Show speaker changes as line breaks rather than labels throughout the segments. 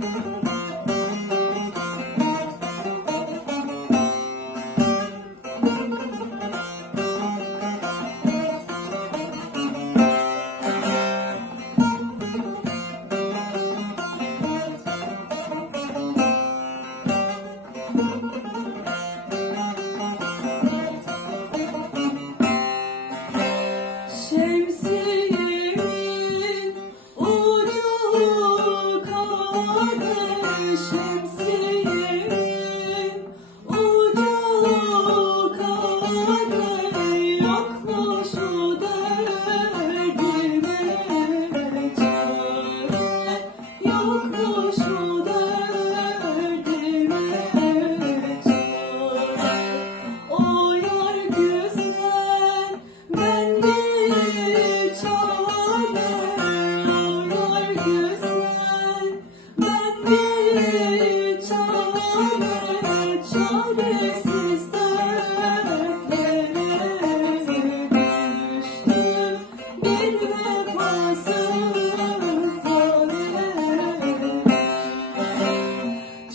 Thank you.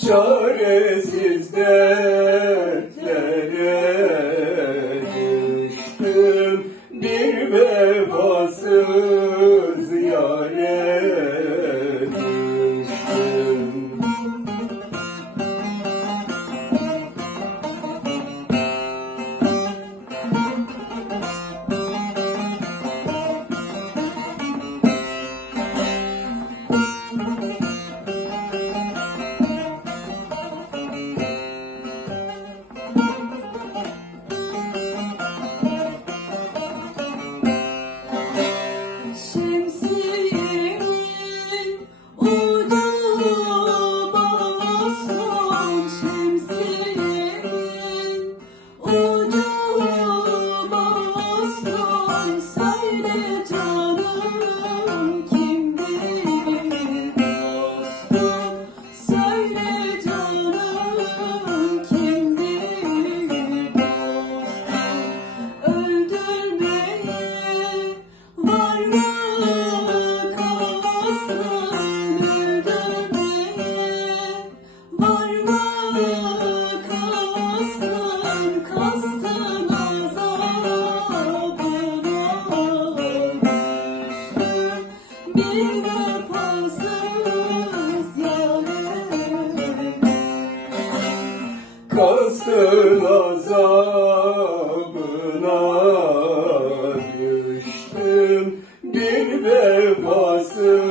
Çaresiz dertlere düştüm. Bir vefasız
yare
Nasıl azabına düştüm bir vefasız